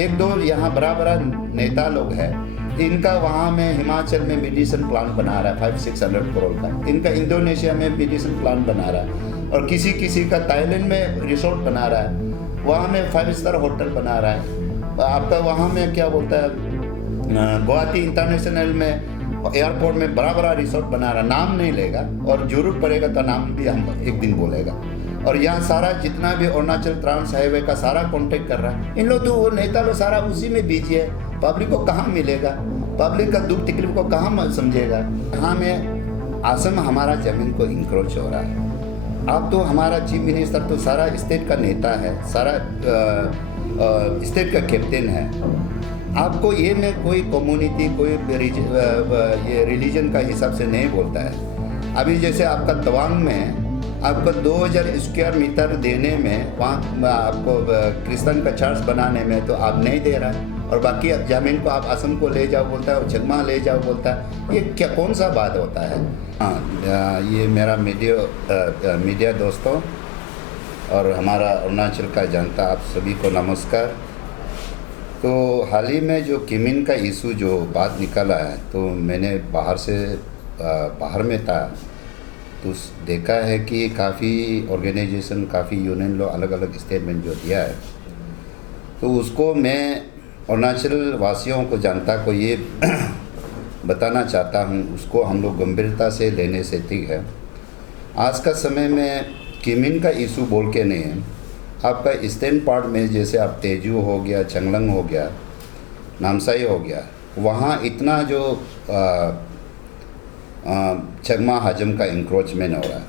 एक दो यहाँ बड़ा बड़ा नेता लोग हैं, इनका वहाँ में हिमाचल में मेडिसिन प्लांट बना रहा है 500-600 करोड़ का, इनका इंडोनेशिया में मेडिसिन प्लांट बना रहा है, और किसी किसी का थाईलैंड में रिसोर्ट बना रहा है, वहाँ में 5 स्टार होटल बना रहा है। आपका वहाँ में क्या बोलता है, गुवाहाटी इंटरनेशनल में एयरपोर्ट में बड़ा बड़ा रिसोर्ट बना रहा है, नाम नहीं लेगा, और जरूरत पड़ेगा तो नाम भी हम एक दिन बोलेगा। और यहाँ सारा जितना भी अरुणाचल ट्रांस हाईवे का सारा कॉन्टेक्ट कर रहा है। इन लोग तो वो नेता लोग सारा उसी में बिजी है, पब्लिक को कहाँ मिलेगा, पब्लिक का दुख तकलीफ को कहाँ समझेगा। यहाँ में असम हमारा ज़मीन को इंक्रोच हो रहा है। अब तो हमारा चीफ मिनिस्टर तो सारा स्टेट का नेता है, सारा स्टेट का कैप्टन है। आपको ये में कोई कम्युनिटी, कोई ये रिलीजन का हिसाब से नहीं बोलता है। अभी जैसे आपका तवांग में आपको 2000 स्क्वायर मीटर देने में, वहाँ आपको क्रिश्चियन का चर्च बनाने में तो आप नहीं दे रहा है, और बाकी ज़मीन को आप असम को ले जाओ बोलता है, चकमा ले जाओ बोलता है। ये क्या कौन सा बात होता है? हाँ, ये मेरा मीडिया दोस्तों और हमारा अरुणाचल का जनता, आप सभी को नमस्कार। तो हाल ही में जो किमिन का इशू जो बात निकला है, तो मैंने बाहर में था तो देखा है कि काफ़ी ऑर्गेनाइजेशन, काफ़ी यूनियन लोग अलग अलग स्टेटमेंट जो दिया है, तो उसको मैं अरुणाचल वासियों को, जनता को ये बताना चाहता हूँ, उसको हम लोग गंभीरता से लेने से ठीक है। आज का समय में किमिन का इशू बोल के नहीं है, आपका ईस्टर्न पार्ट में जैसे आप तेजू हो गया, चंगलंग हो गया, नामसाई हो गया, वहाँ इतना जो चकमा हजम का इंक्रोचमेंट हो रहा है।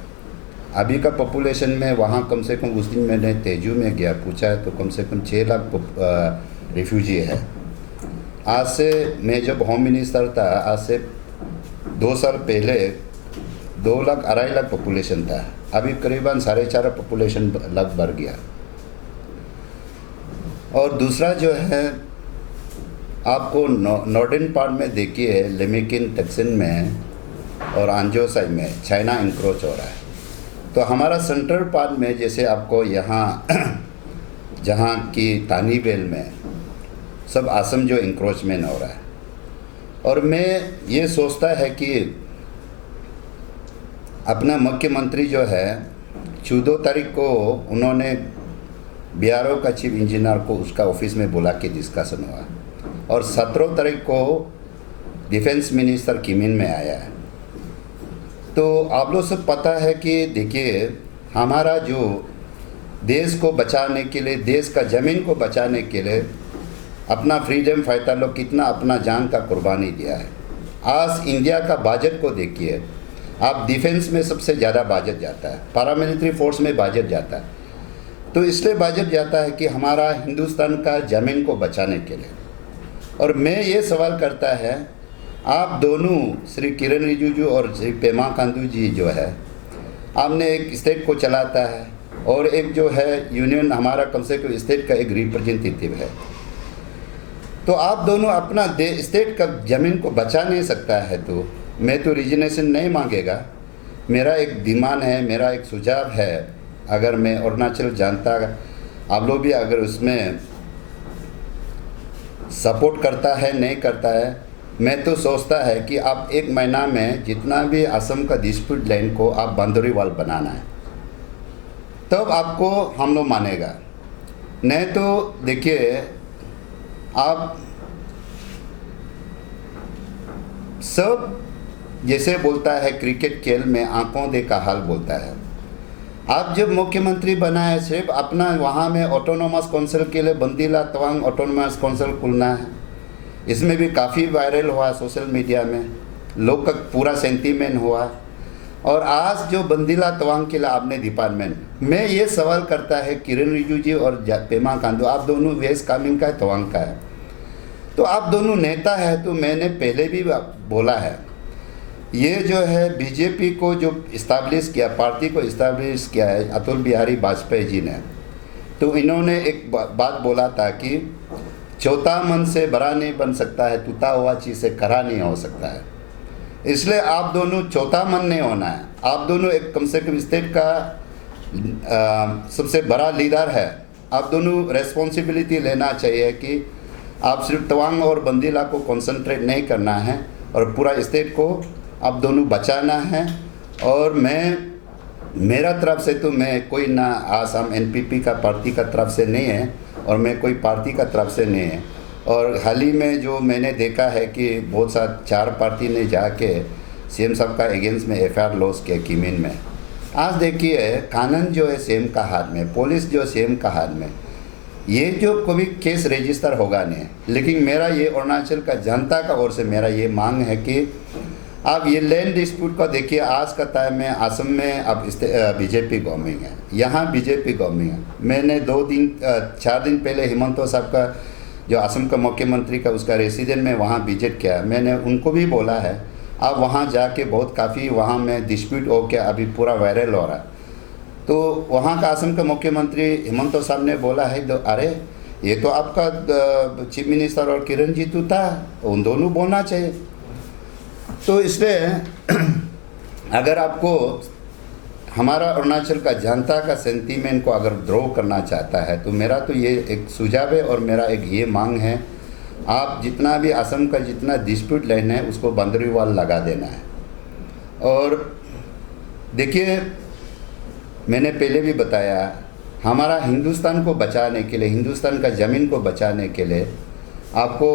अभी का पॉपुलेशन में वहाँ कम से कम, उस दिन मैंने तेजू में गया, पूछा है तो कम से कम 6 लाख रिफ्यूजी है। आज से मैं जब होम मिनिस्टर था, आज से 2 साल पहले 2 लाख 2.5 लाख पॉपुलेशन था, अभी करीबन 4.5 पॉपुलेशन लग बढ़ गया। और दूसरा जो है, आपको नॉर्दर्न पार्ट में देखिए, लेमिकिन टक्सिन में और आंजोसाई में चाइना इंक्रोच हो रहा है। तो हमारा सेंट्रल पार्ट में जैसे आपको यहाँ जहाँ की तानीबेल में सब असम जो इंक्रोचमेंट हो रहा है। और मैं ये सोचता है कि अपना मुख्यमंत्री जो है 14 तारीख को उन्होंने BRO का चीफ इंजीनियर को उसका ऑफिस में बुला के डिस्कशन हुआ, और 17 तारीख को डिफेंस मिनिस्टर किमिन में आया है। तो आप लोग सब पता है कि देखिए, हमारा जो देश को बचाने के लिए, देश का ज़मीन को बचाने के लिए अपना फ्रीडम फाइटर लोग कितना अपना जान का कुर्बानी दिया है। आज इंडिया का बजट को देखिए, आप डिफेंस में सबसे ज़्यादा बजट जाता है, पैरामिलिट्री फोर्स में बजट जाता है। तो इसलिए बजट जाता है कि हमारा हिंदुस्तान का ज़मीन को बचाने के लिए। और मैं ये सवाल करता है, आप दोनों, श्री किरण रिजिजू और श्री पेमा खांडू जी जो है, आपने एक स्टेट को चलाता है और एक जो है यूनियन, हमारा कम से कम स्टेट का एक रिप्रेजेंटेटिव है। तो आप दोनों अपना स्टेट का ज़मीन को बचा नहीं सकता है, तो मैं तो रिजनेशन नहीं मांगेगा। मेरा एक डिमांड है, मेरा एक सुझाव है, अगर मैं अरुणाचल जानता, आप लोग भी अगर उसमें सपोर्ट करता है, नहीं करता है, मैं तो सोचता है कि आप 1 महीना में जितना भी असम का डिस्प्यूट लैंड को आप बाउंड्री वॉल बनाना है, तब आपको हम लोग मानेगा। नहीं तो देखिए, आप सब जैसे बोलता है क्रिकेट खेल में आंखों देखा हाल बोलता है। आप जब मुख्यमंत्री बना है, सिर्फ अपना वहाँ में ऑटोनोमस काउंसिल के लिए बंदीला तवांग ऑटोनोमस काउंसिल खुलना है। इसमें भी काफ़ी वायरल हुआ सोशल मीडिया में, लोग का पूरा सेंटीमेंट हुआ। और आज जो बंदीला तवांग के लिए आपने डिपार्टमेंट, मैं ये सवाल करता है किरण रिजिजू जी और पेमा खांडू, आप दोनों वेस्ट कामेंग का है, तवांग का है, तो आप दोनों नेता है। तो मैंने पहले भी बोला है, ये जो है बीजेपी को जो इस्ताब्लिश किया, पार्टी को इस्ताब्लिश किया है अटल बिहारी वाजपेयी जी ने, तो इन्होंने एक बात बोला था कि चौथा मन से बड़ा नहीं बन सकता है, टूटा हुआ चीज़ से खरा नहीं हो सकता है। इसलिए आप दोनों चौथा मन नहीं होना है, आप दोनों एक कम से कम स्टेट का सबसे बड़ा लीडर है, आप दोनों रेस्पॉन्सिबिलिटी लेना चाहिए कि आप सिर्फ तवांग और बंदीला को कंसंट्रेट नहीं करना है और पूरा स्टेट को आप दोनों बचाना है। और मेरा तरफ से तो मैं कोई ना आसाम एनपीपी का पार्टी का तरफ से नहीं है और मैं कोई पार्टी का तरफ से नहीं है। और हाल ही में जो मैंने देखा है कि बहुत सा 4 पार्टी ने जाके सीएम साहब का अगेंस्ट में एफआईआर लॉस किया कीमिन में। आज देखिए कानून जो है सीएम का हाथ में, पुलिस जो सीएम का हाथ में, ये जो कभी केस रजिस्टर होगा नहीं। लेकिन मेरा ये अरुणाचल का जनता का ओर से मेरा ये मांग है कि आप ये लैंड डिस्प्यूट का देखिए, आज का टाइम में असम में अब बीजेपी गवर्नमेंट है, यहाँ बीजेपी गवर्नमेंट है। मैंने 4 दिन पहले हिमंत साहब का जो असम का मुख्यमंत्री का उसका रेसिडेंट में वहाँ विजिट किया। मैंने उनको भी बोला है आप वहाँ जाके बहुत काफ़ी वहाँ में डिस्प्यूट हो के अभी पूरा वायरल हो रहा है। तो वहाँ का असम का मुख्यमंत्री हिमंत साहब ने बोला है तो अरे ये तो आपका चीफ मिनिस्टर और किरण जीतू था, उन दोनों बोलना चाहिए। तो इसलिए अगर आपको हमारा अरुणाचल का जनता का सेंटीमेंट को अगर ड्रॉ करना चाहता है तो मेरा तो ये एक सुझाव है और मेरा एक ये मांग है, आप जितना भी असम का जितना डिस्प्यूट लाइन है उसको बाउंड्री वॉल लगा देना है। और देखिए मैंने पहले भी बताया, हमारा हिंदुस्तान को बचाने के लिए, हिंदुस्तान का ज़मीन को बचाने के लिए आपको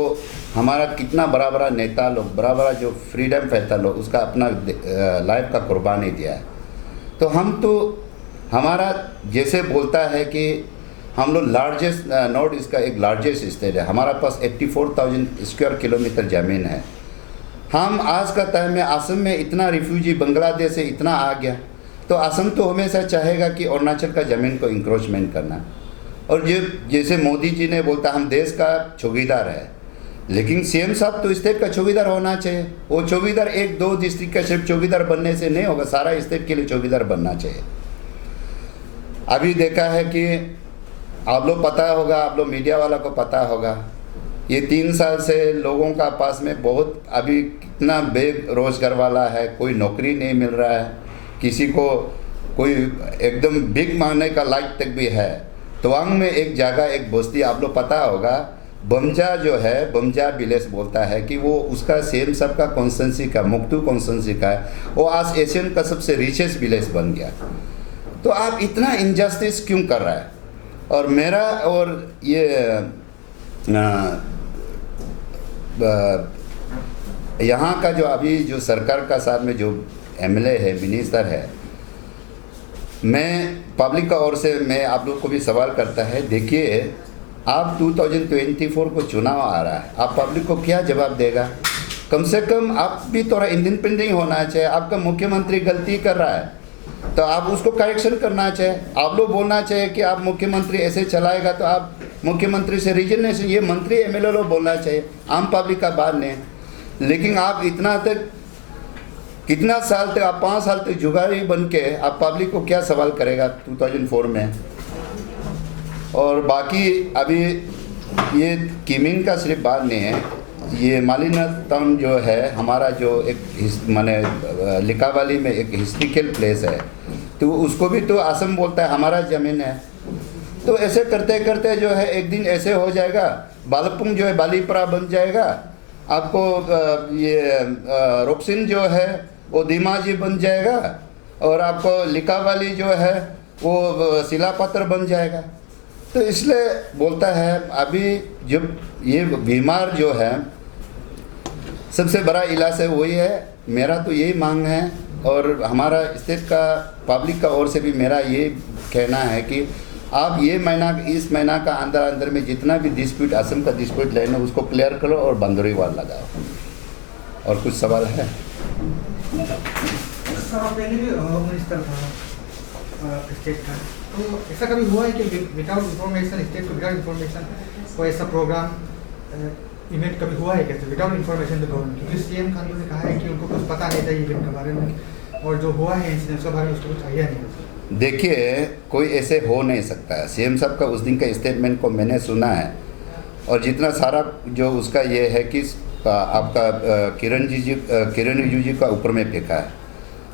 हमारा कितना बड़ा बड़ा नेता लोग, बड़ा बड़ा जो फ्रीडम फाइटर लोग उसका अपना लाइफ का कुर्बानी दिया है। तो हम तो हमारा जैसे बोलता है कि हम लोग लार्जेस्ट नॉर्थ ईस्ट का एक लार्जेस्ट स्टेट है, हमारा पास 84,000 स्क्वायर किलोमीटर ज़मीन है। हम आज का टाइम में असम में इतना रिफ्यूजी बांग्लादेश से इतना आ गया, तो असम तो हमेशा चाहेगा कि अरुणाचल का ज़मीन को इंक्रोचमेंट करना। और ये जैसे मोदी जी ने बोलता हम देश का चौकीदार है, लेकिन सीएम साहब तो स्टेट का चौकीदार होना चाहिए। वो चौकीदार 1-2 डिस्ट्रिक्ट का सिर्फ चौकीदार बनने से नहीं होगा, सारा स्टेट के लिए चौकीदार बनना चाहिए। अभी देखा है कि आप लोग पता होगा, आप लोग मीडिया वाला को पता होगा, ये 3 साल से लोगों का पास में बहुत अभी कितना बेरोजगार वाला है, कोई नौकरी नहीं मिल रहा है, किसी को कोई एकदम भीख मांगने का लायक तक भी है। तवांग में एक जगह एक बस्ती आप लोग पता होगा, बमजा जो है, बमजा विलेज बोलता है कि वो उसका सेम सब का कॉन्स्टेंसी का, मुक्तू कॉन्स्टेंसी का है, वो आज एशियन का सबसे रिचेस्ट विलेज बन गया। तो आप इतना इनजस्टिस क्यों कर रहा है? और मेरा और ये यहाँ का जो अभी जो सरकार का साथ में जो एमएलए है, मिनिस्टर है, मैं पब्लिक का ओर से मैं आप लोग को भी सवाल करता है, देखिए आप 2024 को चुनाव आ रहा है, आप पब्लिक को क्या जवाब देगा? कम से कम आप भी थोड़ा इंडिपेंडेंट होना चाहिए। आपका मुख्यमंत्री गलती कर रहा है तो आप उसको करेक्शन करना चाहिए। आप लोग बोलना चाहिए कि आप मुख्यमंत्री ऐसे चलाएगा तो आप मुख्यमंत्री से रिजनेशन, ये मंत्री एमएलए लोग बोलना चाहिए, आम पब्लिक का बात नहीं। लेकिन आप इतना तक कितना साल तक, आप 5 साल तक जुगाड़ी बन के आप पब्लिक को क्या सवाल करेगा 2004 में? और बाकी अभी ये कीमिन का सिर्फ बात नहीं है, ये मालिनातम जो है हमारा जो एक माने लिकावाली में एक हिस्ट्रिकल प्लेस है, तो उसको भी तो असम बोलता है हमारा ज़मीन है। तो ऐसे करते करते जो है एक दिन ऐसे हो जाएगा, बालपुंग जो है बालीपरा बन जाएगा, आपको ये रोपसिन जो है वो दिमाजी बन जाएगा, और आपको लिकावाली जो है वो शिलापत्र बन जाएगा। तो इसलिए बोलता है अभी जब ये बीमार जो है सबसे बड़ा इलाज है वही है। मेरा तो यही मांग है और हमारा स्टेट का पब्लिक का ओर से भी मेरा ये कहना है कि आप ये महीना, इस महीना का अंदर में जितना भी डिस्प्यूट, असम का डिस्प्यूट लेना उसको क्लियर करो और बाउंड्री वॉल लगाओ। और कुछ सवाल है? पहले भी होम मिनिस्टर था स्टेट का, तो ऐसा कभी हुआ है कि विदाउट इन्फॉर्मेशन, स्टेट को विदाउट इन्फॉर्मेशन कोई ऐसा प्रोग्राम इवेंट कभी हुआ है कैसे विदाउट इन्फॉर्मेशन टू गवर्नमेंट? क्योंकि सीएम खान ने कहा है कि उनको कुछ पता नहीं था इवेंट के बारे में, और जो हुआ है इंसिडेंट के बारे में उसको कुछ आइडिया नहीं। देखिए कोई ऐसे हो नहीं सकता है। सीएम साहब का उस दिन का स्टेटमेंट को मैंने सुना है, और जितना सारा जो उसका ये है कि आपका किरण रिजिजू जी का ऊपर में फेंका है।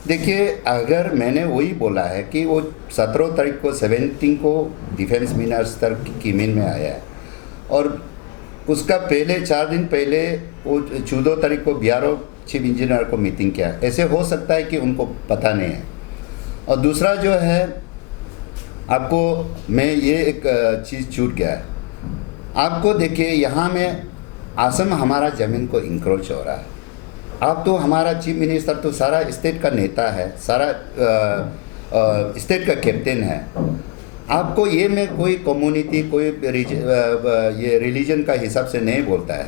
देखिए अगर मैंने वही बोला है कि वो 17 तारीख को 17 को डिफेंस मिनिस्टर की कीमिन में आया है, और उसका पहले 4 दिन पहले वो 14 तारीख को BRO चीफ इंजीनियर को मीटिंग किया। ऐसे हो सकता है कि उनको पता नहीं है। और दूसरा जो है, आपको मैं ये एक चीज़ छूट गया है। आपको देखिए, यहाँ में असम हमारा ज़मीन को इंक्रोच हो रहा है। आप तो हमारा चीफ मिनिस्टर तो सारा स्टेट का नेता है, सारा स्टेट का कैप्टन है। आपको ये में कोई कम्युनिटी, कोई ये रिलीजन का हिसाब से नहीं बोलता है।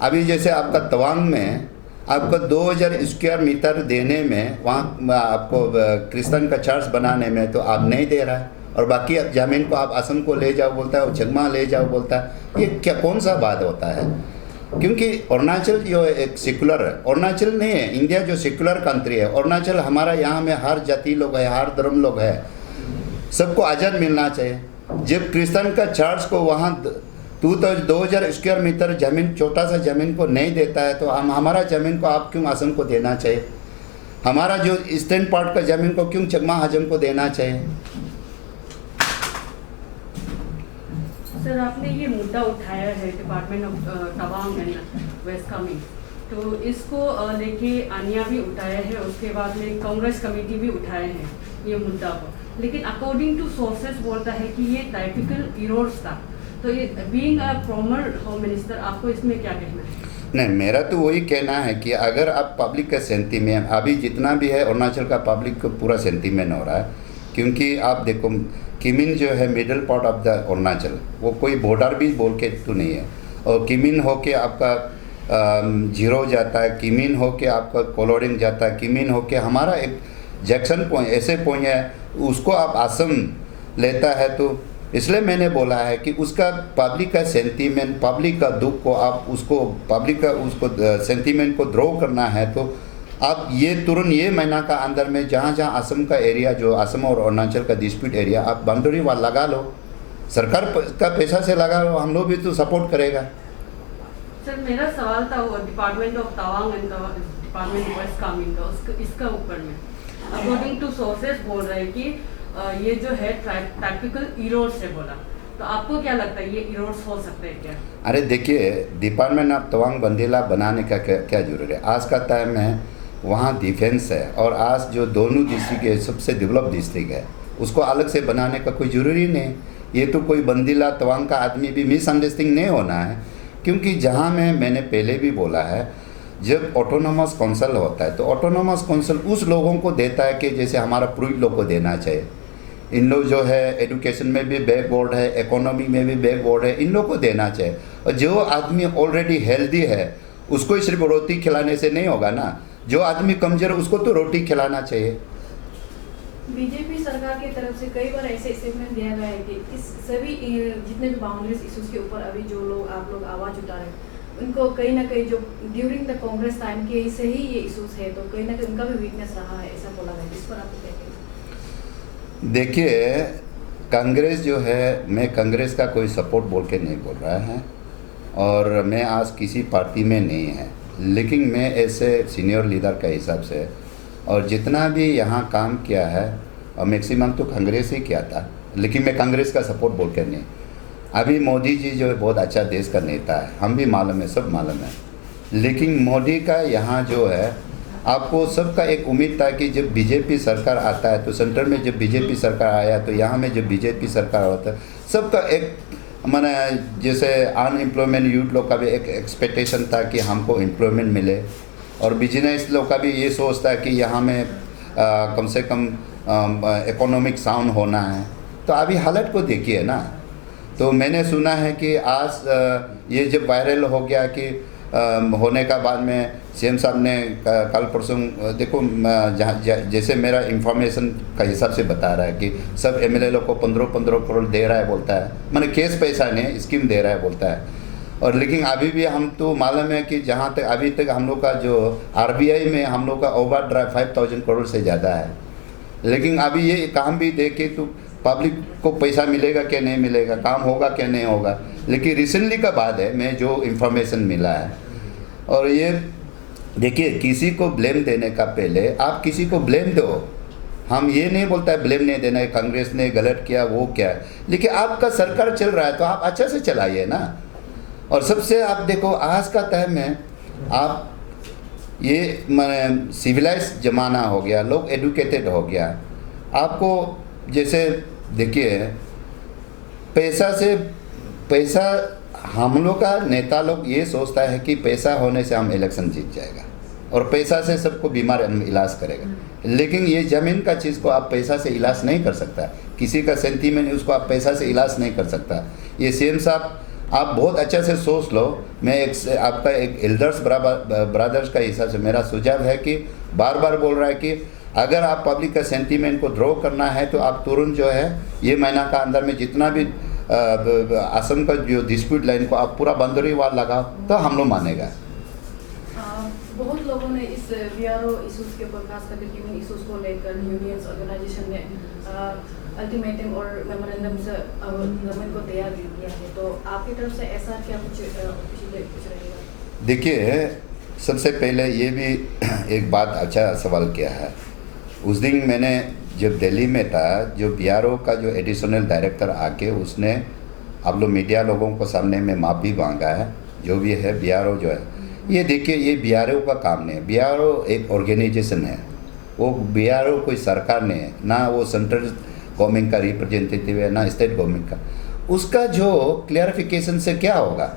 अभी जैसे आपका तवांग में आपको 2000 स्क्वायर मीटर देने में, वहाँ आपको क्रिश्चियन का चर्च बनाने में तो आप नहीं दे रहा है, और बाकी ज़मीन को आप असम को ले जाओ बोलता है, और चकमा ले जाओ बोलता है। ये क्या कौन सा बात होता है? क्योंकि अरुणाचल जो एक सेकुलर है, अरुणाचल नहीं है, इंडिया जो सेकुलर कंट्री है। अरुणाचल हमारा यहाँ में हर जाति लोग है, हर धर्म लोग है, सबको आज़ाद मिलना चाहिए। जब क्रिश्चियन का चर्च को वहाँ तो 2000 स्क्वायर मीटर ज़मीन, छोटा सा ज़मीन को नहीं देता है, तो हम हमारा ज़मीन को आप क्यों असम को देना चाहिए? हमारा जो ईस्टर्न पार्ट का ज़मीन को क्यों चकमा हजम को देना चाहिए? सर, आपने ये मुद्दा उठाया है department of Tawang and West Kameng, तो इसको लेके आनिया भी उठाया है, उसके बाद में कांग्रेस कमेटी भी उठाए हैं ये मुद्दा को। लेकिन अकॉर्डिंग टू सोर्सेस बोलता है कि ये टाइपिकल इरोड्स था। तो ये being a former home minister, आपको इसमें क्या कहना है? नहीं, मेरा तो वही कहना है कि अगर आप पब्लिक का सेंटीमेंट, अभी जितना भी है अरुणाचल का पब्लिक को पूरा सेंटीमेंट हो रहा है, क्योंकि आप देखो किमिन जो है middle part of the Arunachal, वो कोई बॉर्डर भी बोल के तो नहीं है। और किमिन होके आपका जीरो जाता है, किमिन होके आपका कोलोडिंग जाता है, किमिन होके हमारा एक जैक्सन पॉइंट, ऐसे पॉइंट है, उसको आप असम लेता है। तो इसलिए मैंने बोला है कि उसका पब्लिक का सेंटीमेंट, पब्लिक का दुख को आप उसको पब्लिक का उसको सेंटीमेंट को ड्रॉ करना है, तो आप ये तुरंत ये महीना का अंदर में जहाँ जहाँ असम का एरिया, जो असम और अरुणाचल का डिस्प्यूट एरिया, आप बाउंड्री वाल लगा लो, सरकार का पैसा से लगा लो, हम लोग भी तो सपोर्ट करेगा। सर, मेरा सवाल था वो department of Tawang and department of West Kameng का, इसका ऊपर में अकॉर्डिंग टू सोर्सेस बोल रहे हैं कि ये जो है टाइपिकल इरोड्स है बोला, तो आपको क्या लगता है ये इरोड्स हो सकते हैं क्या? अरे देखिए, डिपार्टमेंट ऑफ तवांग बंदीला बनाने का क्या जरूरी है? आज का टाइम है, वहाँ डिफेंस है, और आज जो दोनों डिस्ट्रिक्ट है सबसे डेवलप डिस्ट्रिक्ट है, उसको अलग से बनाने का कोई ज़रूरी नहीं। ये तो कोई बंदीला तवांग का आदमी भी मिसअंडरस्टैंडिंग नहीं होना है, क्योंकि जहाँ मैंने पहले भी बोला है, जब ऑटोनोमस काउंसिल होता है तो ऑटोनोमस काउंसिल उस लोगों को देता है कि जैसे हमारा पूर्वी लोग को देना चाहिए। इन लोग जो है एजुकेशन में भी बैकवर्ड है, इकोनॉमी में भी बैकवर्ड है, इन लोग को देना चाहिए। और जो आदमी ऑलरेडी हेल्दी है उसको सिर्फ रोटी खिलाने से नहीं होगा ना, जो आदमी कमजोर है उसको तो रोटी खिलाना चाहिए। बीजेपी सरकार की तरफ से कई बार ऐसे स्टेटमेंट दिया गया है कि इस सभी जितने भी बाउंड्रीज इश्यूज के ऊपर अभी जो लोग आप लोग आवाज़ उठा रहे हैं, उनको कहीं ना कहीं जो ड्यूरिंग द कांग्रेस टाइम के से ही ये इश्यूज है, तो कहीं ना कहीं उनका भी वीकनेस रहा है, ऐसा बोला गया। इस पर आप क्या कहेंगे? देखिए, कांग्रेस जो है, मैं कांग्रेस का कोई सपोर्ट बोल के नहीं बोल रहा है, और मैं आज किसी पार्टी में नहीं है, लेकिन मैं ऐसे सीनियर लीडर का हिसाब से और जितना भी यहाँ काम किया है, और मैक्सिमम तो कांग्रेस ही किया था, लेकिन मैं कांग्रेस का सपोर्ट बोल के नहीं। अभी मोदी जी जो है बहुत अच्छा देश का नेता है, हम भी मालूम है, सब मालूम है, लेकिन मोदी का यहाँ जो है, आपको सबका एक उम्मीद था कि जब बीजेपी सरकार आता है, तो सेंटर में जब बीजेपी सरकार आया, तो यहाँ में जब बीजेपी सरकार होता है, सबका एक माने जैसे अनएम्प्लॉयमेंट यूथ लोग का भी एक एक्सपेक्टेशन था कि हमको एम्प्लॉयमेंट मिले, और बिजनेस लोग का भी ये सोच था कि यहाँ में कम से कम इकोनॉमिक साउंड होना है। तो अभी हालत को देखिए ना। तो मैंने सुना है कि आज ये जब वायरल हो गया कि होने का बाद में सीएम साहब ने कल परसों, देखो जैसे मेरा इंफॉर्मेशन का हिसाब से बता रहा है कि सब एमएलए लोग को 15-15 करोड़ दे रहा है बोलता है, मैंने केस पैसा नहीं, स्कीम दे रहा है बोलता है। और लेकिन अभी भी हम तो मालूम है कि जहाँ तक अभी तक हम लोग का जो आरबीआई में हम लोग का ओवर ड्राफ्ट 5000 करोड़ से ज़्यादा है, लेकिन अभी ये काम भी देखे तो पब्लिक को पैसा मिलेगा क्या नहीं मिलेगा, काम होगा क्या नहीं होगा। लेकिन रिसेंटली का बात है, मैं जो इन्फॉर्मेशन मिला है, और ये देखिए, किसी को ब्लेम देने का पहले आप किसी को ब्लेम दो। हम ये नहीं बोलता है ब्लेम नहीं देना है, कांग्रेस ने गलत किया वो क्या है, लेकिन आपका सरकार चल रहा है तो आप अच्छा से चलाइए ना। और सबसे आप देखो आज का टाइम में आप ये माने सिविलाइज ज़माना हो गया, लोग एडुकेटेड हो गया। आपको जैसे देखिए पैसा हम लोग का नेता लोग ये सोचता है कि पैसा होने से हम इलेक्शन जीत जाएगा और पैसा से सबको बीमार इलाज करेगा, लेकिन ये ज़मीन का चीज़ को आप पैसा से इलाज नहीं कर सकता। किसी का सेंटीमेंट उसको आप पैसा से इलाज नहीं कर सकता। ये सीएम साहब आप बहुत अच्छे से सोच लो। मैं आपका एक एल्डर्स ब्रदर्स का हिसाब से मेरा सुझाव है कि बार बार बोल रहा है कि अगर आप पब्लिक का सेंटीमेंट को ड्रॉ करना है तो आप तुरंत जो है ये महीना का अंदर में जितना भी असम का जो डिस्प्यूट लाइन को आप पूरा बंदरी वाल लगाओ तो हम लोग मानेगा। बहुत लोगों ने इस बीआरओ इशूज़ के ऊपर खास करके ह्यूमन इशूज़ को लेकर यूनियंस ऑर्गेनाइजेशन ने अल्टीमेटम और मेमोरेंडम से गवर्नमेंट को तैयार किया है, तो आपकी तरफ से ऐसा क्या कुछ रहेगा? देखिए सबसे पहले ये भी एक बात अच्छा सवाल किया है। उस दिन मैंने जब दिल्ली में था, जो बीआरओ का जो एडिशनल डायरेक्टर आके उसने आप लोग मीडिया लोगों को सामने में माफ़ी मांगा है। जो भी है बीआरओ जो है, ये देखिए ये बीआरओ का काम नहीं है। बीआरओ एक ऑर्गेनाइजेशन है, वो बीआरओ कोई सरकार नहीं है, ना वो सेंट्रल गवर्नमेंट का रिप्रेजेंटेटिव है ना स्टेट गवर्नमेंट का। उसका जो क्लियरिफिकेशन से क्या होगा,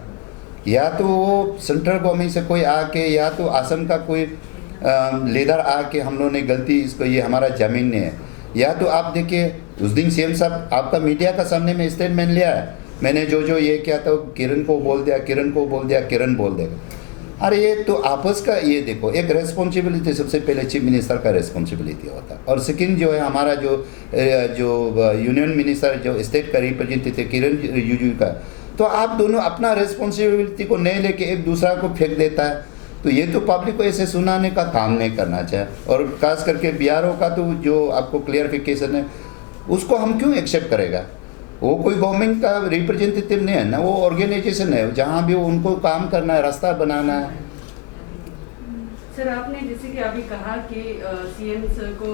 या तो वो सेंट्रल गवर्नमेंट से कोई आके या तो असम का कोई लीडर आके हम लोगों ने गलती इसको ये हमारा ज़मीन नहीं है, या तो आप देखिए उस दिन सीएम साहब आपका मीडिया का सामने में स्टेटमेंट लिया है, मैंने जो ये किया था किरण को बोल दिया, किरण को बोल दिया, किरण बोल देगा। अरे ये तो आपस का ये देखो एक रेस्पॉन्सिबिलिटी सबसे पहले चीफ मिनिस्टर का रेस्पॉन्सिबिलिटी होता है, और सेकंड जो है हमारा जो यूनियन मिनिस्टर जो स्टेट का रिप्रेजेंटेटिव किरण रिजिजू का, तो आप दोनों अपना रेस्पॉन्सिबिलिटी को नहीं लेके एक दूसरा को फेंक देता है। तो ये तो पब्लिक को ऐसे सुनाने का काम नहीं करना चाहिए। और खास करके बीआरओ का तो जो आपको क्लियरिफिकेशन है उसको हम क्यों एक्सेप्ट करेगा? वो कोई गवर्नमेंट का रिप्रेजेंटेटिव नहीं है ना, वो ऑर्गेनाइजेशन है, जहाँ भी उनको काम करना है, रास्ता बनाना है। सर आपने जैसे कि अभी कहा कि सीएम सर को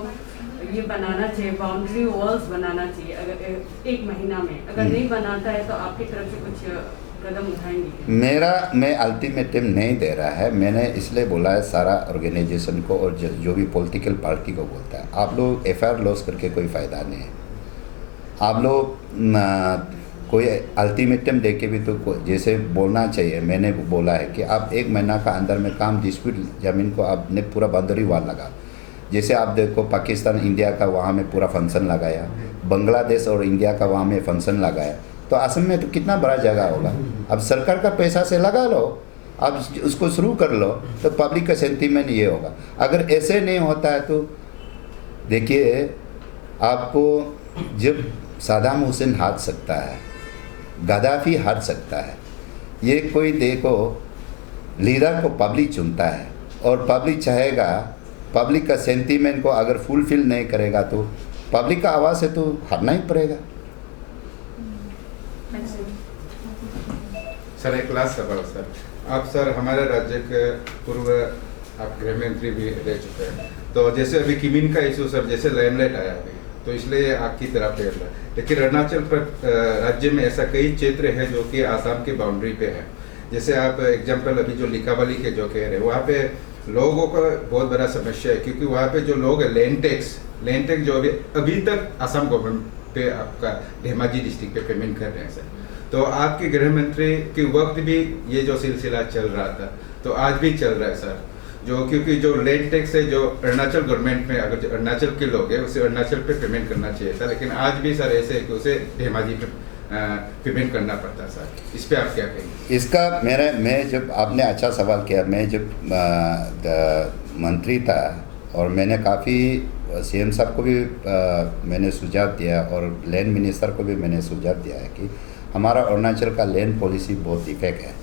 ये बनाना चाहिए, बाउंड्री वॉल्स बनाना चाहिए, अगर 1 महीना में अगर नहीं बनाता है तो आपकी तरफ से कुछ कदम उठाएंगे? मैं अल्टीमेटम नहीं दे रहा है, मैंने इसलिए बोला है सारा ऑर्गेनाइजेशन को और जो भी पॉलिटिकल पार्टी को बोलता है, आप लोग एफआईआर लॉस करके कोई फ़ायदा नहीं है। आप लोग कोई अल्टीमेटम दे के भी तो जैसे बोलना चाहिए, मैंने बोला है कि आप 1 महीना का अंदर में काम डिस्प्यूट ज़मीन को आपने पूरा बाउंड्री वाल लगा। जैसे आप देखो पाकिस्तान इंडिया का वहाँ में पूरा फंक्शन लगाया, बांग्लादेश और इंडिया का वहाँ में फंक्शन लगाया, तो असम में तो कितना बड़ा जगह होगा। अब सरकार का पैसा से लगा लो, आप उसको शुरू कर लो, तो पब्लिक का सेंटीमेंट ये होगा। अगर ऐसे नहीं होता है तो देखिए आपको जब सद्दाम हुसैन हार सकता है, गद्दाफी हार सकता है, ये कोई देखो लीडर को पब्लिक चुनता है और पब्लिक चाहेगा, पब्लिक का सेंटीमेंट को अगर फुलफिल नहीं करेगा तो पब्लिक का आवाज़ से तो हारना ही पड़ेगा। सर एक लास्ट सवाल सर, आप सर हमारे राज्य के पूर्व आप गृह मंत्री भी रह चुके हैं, तो जैसे अभी किमिन का इशू सर जैसे लाइमलाइट आया अभी, तो इसलिए आपकी तरफ फेर रहा है, लेकिन अरुणाचल राज्य में ऐसा कई क्षेत्र है जो कि आसाम की बाउंड्री पे है। जैसे आप एग्जांपल अभी जो लिकावाली के जो कह रहे हैं, वहाँ पे लोगों का बहुत बड़ा समस्या है, क्योंकि वहाँ पे जो लोग है लैंड टैक्स जो अभी तक असम गवर्नमेंट पे आपका धेमाजी डिस्ट्रिक्ट पे पेमेंट कर रहे हैं सर। तो आपके गृह मंत्री के वक्त भी ये जो सिलसिला चल रहा था, तो आज भी चल रहा है सर, जो क्योंकि जो लैंड टैक्स है जो अरुणाचल गवर्नमेंट में अगर अरुणाचल के लोग हैं उसे अरुणाचल पे पेमेंट करना चाहिए था, लेकिन आज भी सर ऐसे है कि उसे धेमाजी पे पेमेंट करना पड़ता है सर। इस पर आप क्या कहेंगे? इसका मैं जब आपने अच्छा सवाल किया, मैं जब मंत्री था और मैंने काफ़ी सीएम साहब को भी मैंने सुझाव दिया और लैंड मिनिस्टर को भी मैंने सुझाव दिया है कि हमारा अरुणाचल का लैंड पॉलिसी बहुत इफेक्ट है,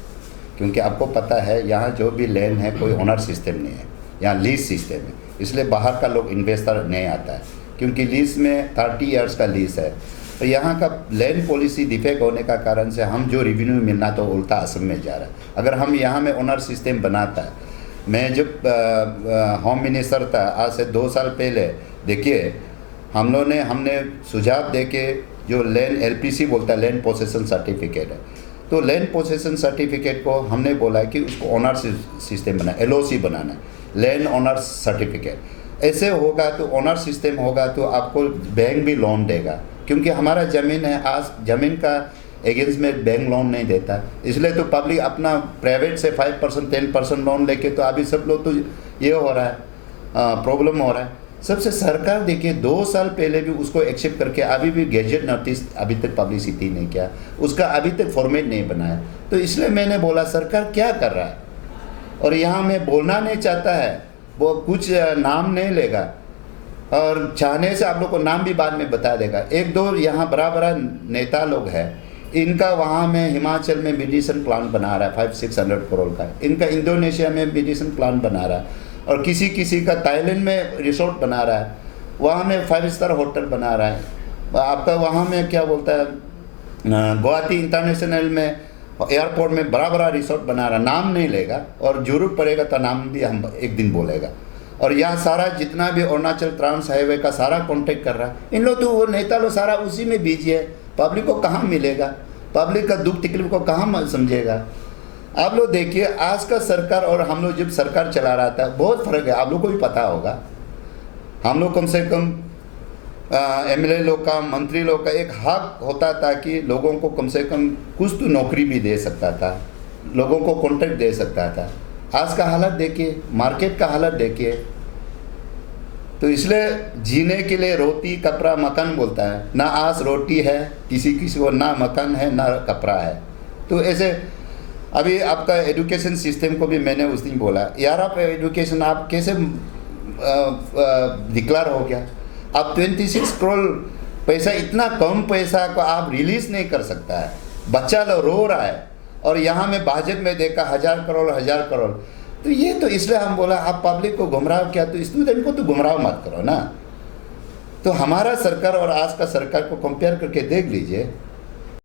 क्योंकि आपको पता है यहाँ जो भी लैंड है कोई ओनर सिस्टम नहीं है, यहाँ लीज सिस्टम है, इसलिए बाहर का लोग इन्वेस्टर नहीं आता है, क्योंकि लीज में 30 ईयर्स का लीज है। तो यहाँ का लैंड पॉलिसी डिफेक्ट होने का कारण से हम जो रेवेन्यू मिलना तो उल्टा असम में जा रहा है। अगर हम यहाँ में ओनर सिस्टम बनाता है, मैं जब होम मिनिस्टर था आज से 2 साल पहले, देखिए हमने सुझाव दे के जो लैंड LPC बोलता है लैंड पोसेसन सर्टिफिकेट है, तो लैंड पोसेशन सर्टिफिकेट को हमने बोला कि उसको ऑनर सिस्टम बना, LOC बनाना, लैंड ऑनर सर्टिफिकेट। ऐसे होगा तो ऑनर सिस्टम होगा तो आपको बैंक भी लोन देगा, क्योंकि हमारा ज़मीन है, आज ज़मीन का एगेंस्ट में बैंक लोन नहीं देता, इसलिए तो पब्लिक अपना प्राइवेट से 5% 10% लोन लेके तो अभी सब लोग तो ये हो रहा है, प्रॉब्लम हो रहा है। सबसे सरकार देखिए 2 साल पहले भी उसको एक्सेप्ट करके अभी भी गैजेट नोटिस अभी तक पब्लिसिटी नहीं किया, उसका अभी तक फॉर्मेट नहीं बनाया। तो इसलिए मैंने बोला सरकार क्या कर रहा है, और यहाँ मैं बोलना नहीं चाहता है, वो कुछ नाम नहीं लेगा और चाहने से आप लोग को नाम भी बाद में बता देगा। 1-2 यहाँ बड़ा नेता लोग हैं, इनका वहाँ में हिमाचल में मेडिसिन प्लांट बना रहा है 500-600 करोड़ का, इनका इंडोनेशिया में मेडिसिन प्लांट बना रहा है, और किसी का थाईलैंड में रिसोर्ट बना रहा है, वहाँ में 5 स्टार होटल बना रहा है, आपका वहाँ में क्या बोलता है गुवाहाटी इंटरनेशनल में एयरपोर्ट में बड़ा रिसोर्ट बना रहा है, नाम नहीं लेगा और जरूरत पड़ेगा तो नाम भी हम एक दिन बोलेगा। और यहाँ सारा जितना भी अरुणाचल ट्रांस हाईवे का सारा कॉन्टेक्ट कर रहा है, इन लोग तो वो नेता लोग सारा उसी में बिजी है, पब्लिक को कहाँ मिलेगा, पब्लिक का दुख तकलीफ को कहाँ समझेगा। आप लोग देखिए आज का सरकार और हम लोग जब सरकार चला रहा था बहुत फ़र्क है, आप लोग को भी पता होगा। हम लोग कम से कम MLA लोग का, मंत्री लोग का एक हक होता था कि लोगों को कम से कम कुछ तो नौकरी भी दे सकता था, लोगों को कॉन्ट्रैक्ट दे सकता था। आज का हालत देखिए, मार्केट का हालत देखिए। तो इसलिए जीने के लिए रोटी कपड़ा मकान बोलता है, ना आज रोटी है किसी को, ना मकान है ना कपड़ा है। तो ऐसे अभी आपका एजुकेशन सिस्टम को भी मैंने उस दिन बोला यार, आप एजुकेशन आप कैसे डिक्लेयर हो गया, आप 26 करोड़ पैसा, इतना कम पैसा को आप रिलीज़ नहीं कर सकता है, बच्चा लोग रो रहा है, और यहाँ में बजट में देखा 1000 करोड़। तो ये तो इसलिए हम बोला आप पब्लिक को गुमराह किया तो स्टूडेंट को तो गुमराह मत करो ना। तो हमारा सरकार और आज का सरकार को कंपेयर करके देख लीजिए,